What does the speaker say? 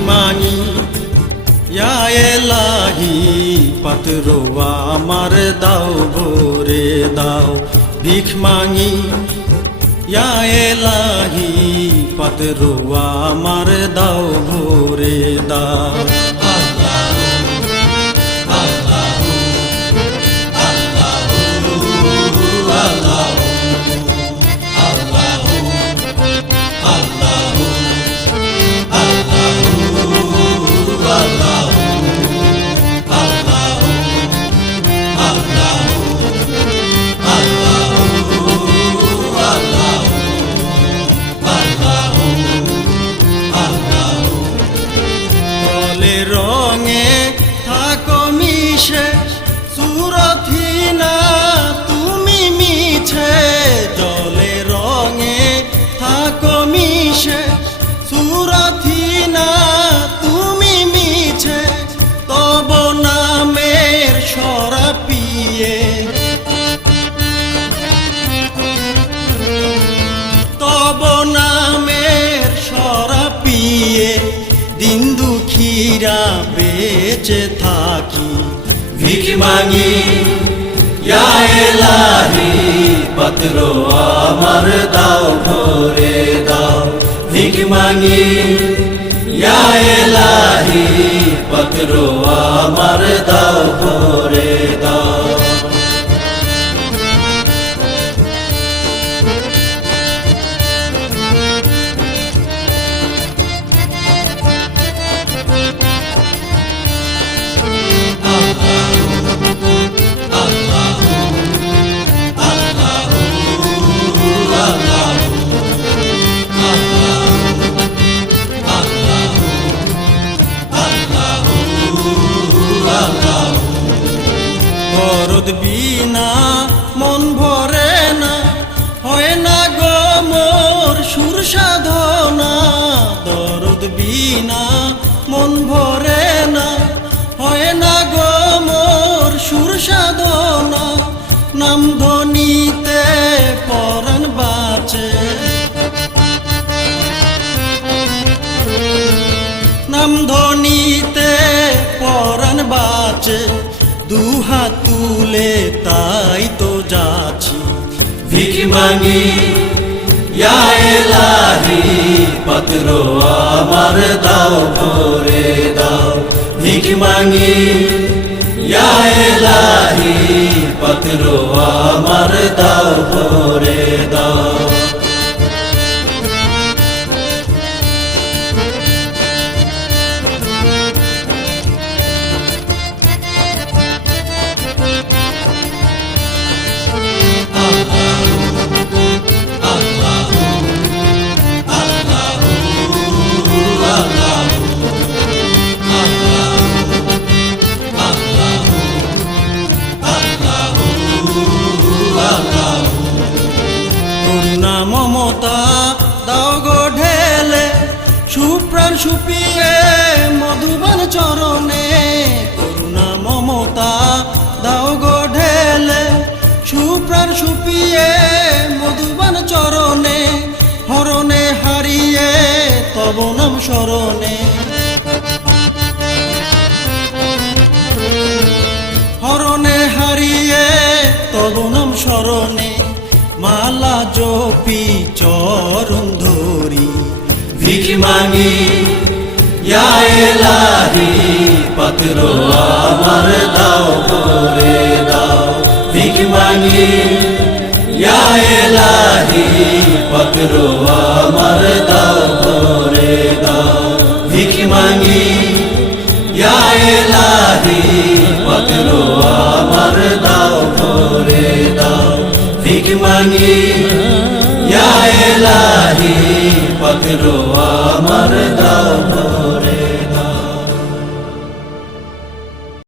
মাঙি ইয়া এলাহি পাত্র আমার দাও ভরে দাও ভিখ মাঙি ইয়া এলাহি পাত্র আমার দাও ভরে দাও মিশে সুরথি না, তুমি মিছে, জলে রঙে থাকো মিশে। সুরথি না, তুমি মিছে, তব নামের সরা পিয়ে। তব নামের সরা পিয়ে, দিন দুঃখীরা বেঁচে থাকি। ভিক মাঙি ইয়া এলাহি পত্র আমার দাও ভরে দাও ভিক মাঙি ইয়া এলাহি পত্র আমার দাও দরদ বিনা, মন ভরে না। হয় না গো সুর সাধনা। দরদ বিনা, মন ভরে না। হয় না গো সুর সাধনা। নাম ধ্বনিতে পরাণ বাঁচে নাম ধ্বনিতে পরাণ বাঁচে দুহাত তুলে তাই তো যাচ্ছি। ভিক ইয়া এলাহি পত্র আমার দাও, ভরে দাও। ভিক ইয়া এলাহি পত্র আমার দাও, ভরে মমতা সুপিয়ে মধুবন চরণে। করুণা মমতা দাও গো ঢেলে সুপ্রাণ সুপিয়ে মধুবন চরণে। তব স্মরণে। হরণে হারিয়ে তব স্মরণে। মালা জপি চরণ ধরি। ভিক ইয়া এলাহি পত্র আমার দাও করে দাও। ভিক ইয়া এলাহি পত্র আমার পত্র আমার দাও করে দাও। ভিক মানি এলাহি পত্র আমার দাও